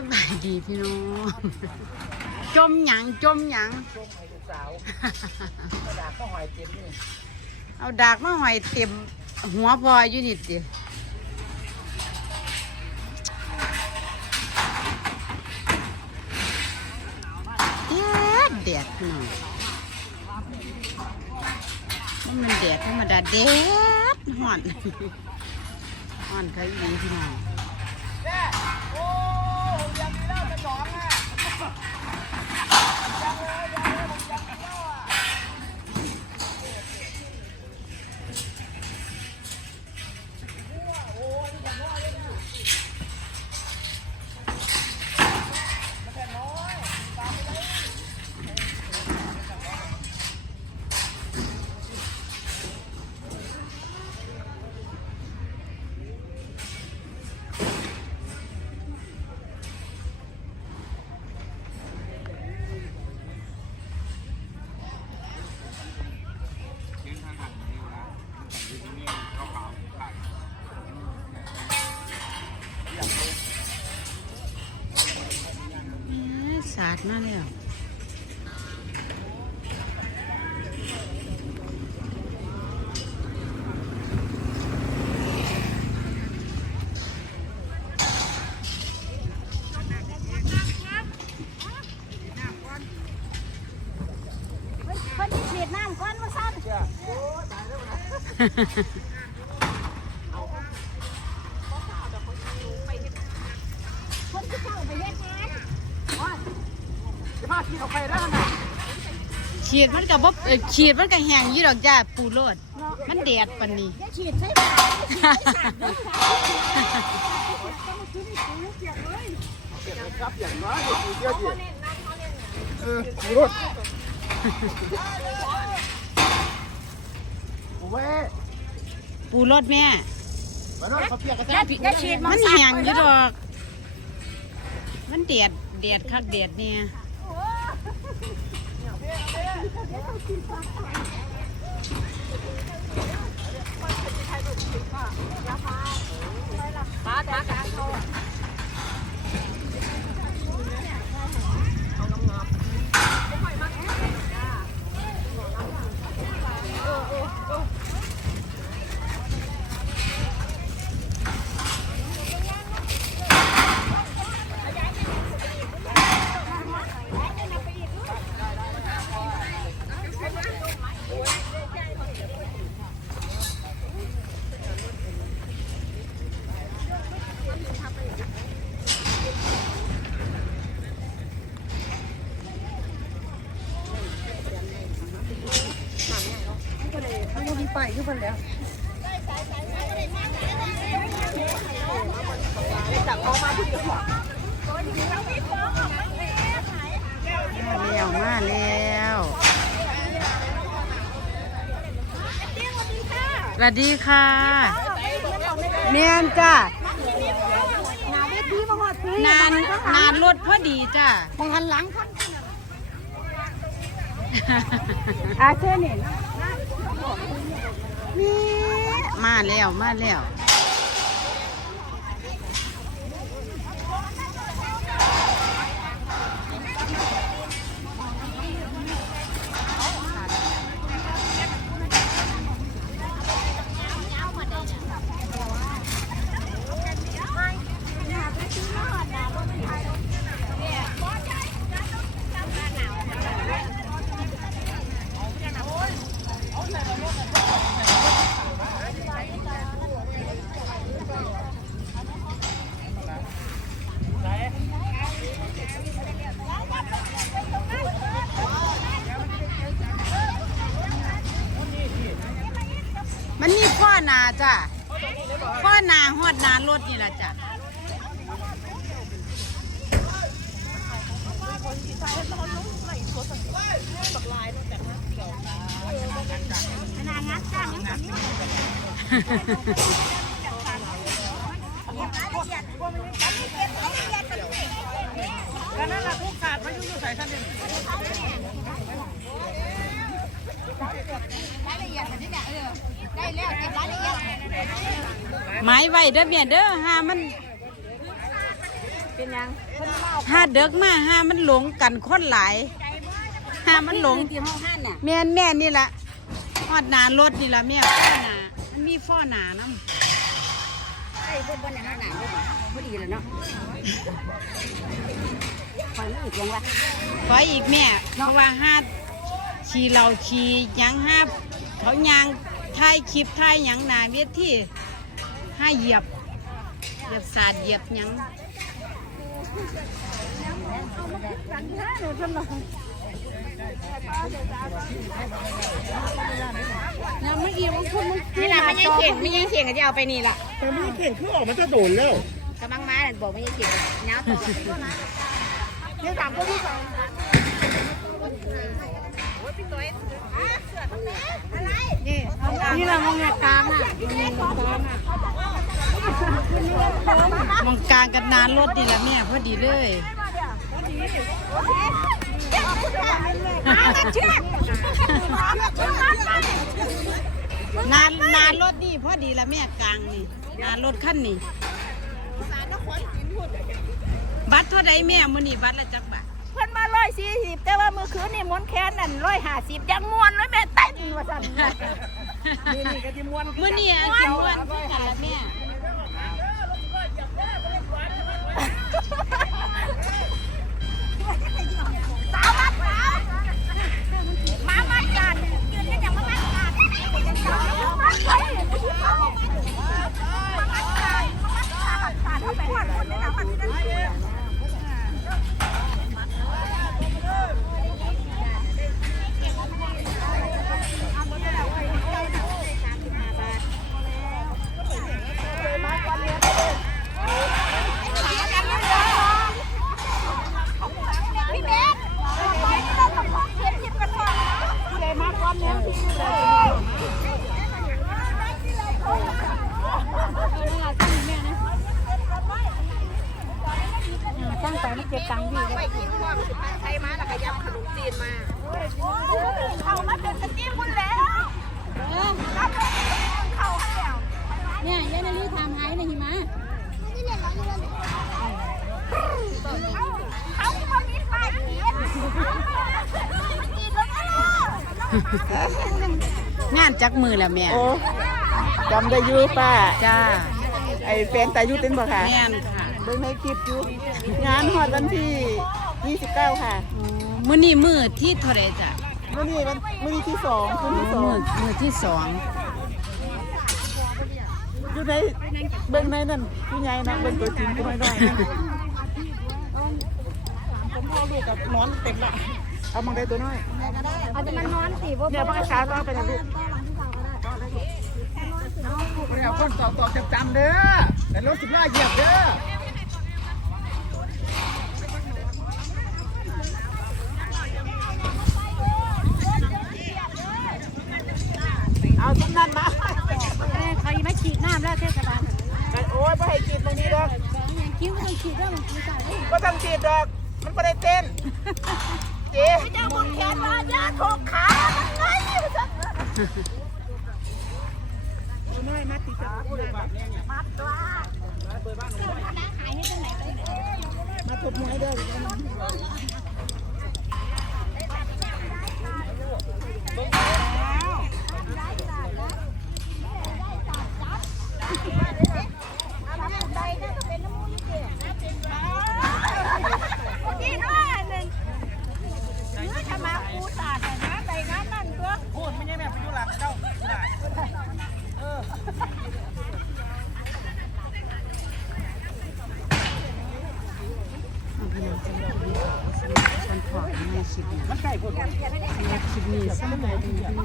สบายดีพี่น้องจมหยังจมหยังช่วงให้ลูกสาวกระดาษก็หอยเต็มนี่เอาดากมาหอยเต็มหัวพออยู่นิดเดียวแดดแดดพี่องมันมันแดดธรรมดาแดดห่อนห่อนเขาอีหลีพี่น้อง อ้ยสาดมาแล้วเพิ่นสิฉีดน้ำก่อนมาซั่นเพิ่นสิเข้าไปเฮ็ดงานจะพา ขี่ออกไปได้ขนาดฉีดมันกับบ่เอ่อฉีดมันกับแห้งอยี่ดอกจ้าปูโลด มันแดดปันนี้อย่าฉีดใส่ปากฉีดใส่สาดเด้อค่ะต้องซื้อให้กูเปียกเลยเก็บครับอย่างน้อยอยู่เดียวเดียวเออขี่รถโอ้ยปูโลดแม่ มาโน่นเขาเปียกกันอย่าอย่าฉีดมันแห้งอยี่ดอก มันแดดแดดคักแดดเนี่ย ปาดปาดกันเขาเขา ไม่ไปขึ้นไปแล้วมาแล้วมาแล้วสวัสดีค่ะเมียนจ้าหนาเวทีมาฮอดพี่นานนานรถพอดีจ้ามองหันหลังคนอาเช่นี่ มาแล้ว มาแล้ว มันนี่ข้อหนาจ้ะข้อหนาหอดหนารถนี่แหละจ้ะนางัดจ้างงัดนี่ก็นั่นแหละทุกขาดมันอยู่ใส่ท่านเองรายละเอียดแบบนี้เนี่ยเออได้แล้วเก็บรายละเอียด ไม้ไว้เด้อเมียเด้อห้ามันเป็นยังเพิ่นเมาห้าเด็กมาห้ามันหลงกันคนหลายห้ามันหลงเตรียมห้องห้านน่ะแม่นแม่นี่ละฮอดหนารถนี่ละแม่ฟ้อหนามันมีฟ้อหนาน้ไอ้เพิ่นบ่ได้หาหนาเลยพอดีแล้วเนาะคอยมันอีกยังวะำขออีกแม่เพราะว่าห้าขี่เราขี่หยังห้าเขายาง ถ่ายคลิปถ่ายหยังหนาเวทีห้าเหยียบ เหยียบสาดเหยียบหยังน้ำไม่อิ่มคุณมันนี่นะไม่ยังเข่งไม่ยังเข่งก็จะเอาไปนี่ล่ะแต่ไม่เก่งคือออกมันจะโดนแล้วกำลังมาน่ะบอกไม่ยังเข่งน้าต่อนี่ถามคนที่สองนี่เรามองกลางอะมองกลางกันนานรถดีละแม่พอดีเลยนานนานรถนี่พอดีละแม่กลางนี่นานรถขั้นนี่บัตรเท่าใดแม่มือนี้บัตรละจักบาทเพิ่นมาร้อยสี่สิบแต่ว่ามือคืนนี่มวนแค้นนั่นร้อยห้าสิบยังมวนร้อยแม่เต้นว่าสั่น นี่นี่ก็ที่ม้วน มื้อนี้อากินม่วนคือกันละแม่ เขามาเป็นสตีมุนแล้วรับเขาให้แล้วเนี่ยยายนาลีทำหายในหิมะเขาที่มามีไฟกินกินแล้วก็งานจักมือแล้วแม่โอ้จำได้อยู่ป้าจ้า ไอ้แฟนตายุเต้นบ่ค่ะแม่นค่ะเบิ่งในคลิปอยู่งานฮอดวันที่ 29 ค่ะอ๋อมื้อนี้มื้อที่เท่าใดจ้ะ มื้อนี้วันมื้อนี้ที่สองคืนที่สอมื้องมื้อที่สองอยู่ในเบิ่งในนั่นผู้ใหญ่นะเบิ่งตัวจริงตัวน้อยๆนะผมพอลูกกับนอนเต็มละเอามังได้ตัวน้อยเอาจะมันนอนสิบ่เดี๋ยวพักเช้าต้องไปนะลูกเดี๋ยวคนต่อต่อจำจำเด้อแต่รถสิบล้อเหยียบเด้อเอาทุกนั้นมา เขายังไม่ฉีดน้ำแล้วเทศบาล โอ้ยไม่ให้ฉีดตรงนี้ดอก ยังคิ้วก็ต้องฉีดด้วยมันฉีดใส่ ก็ต้องฉี ดดอก มันไม่ได้เต้นเจ๊เจ้าบุญแขนมาย่าถกขาไงน้อยมาติดจับเลยแบบนี้เนี่ยมัดว่ามาทุบมวย 三百米加油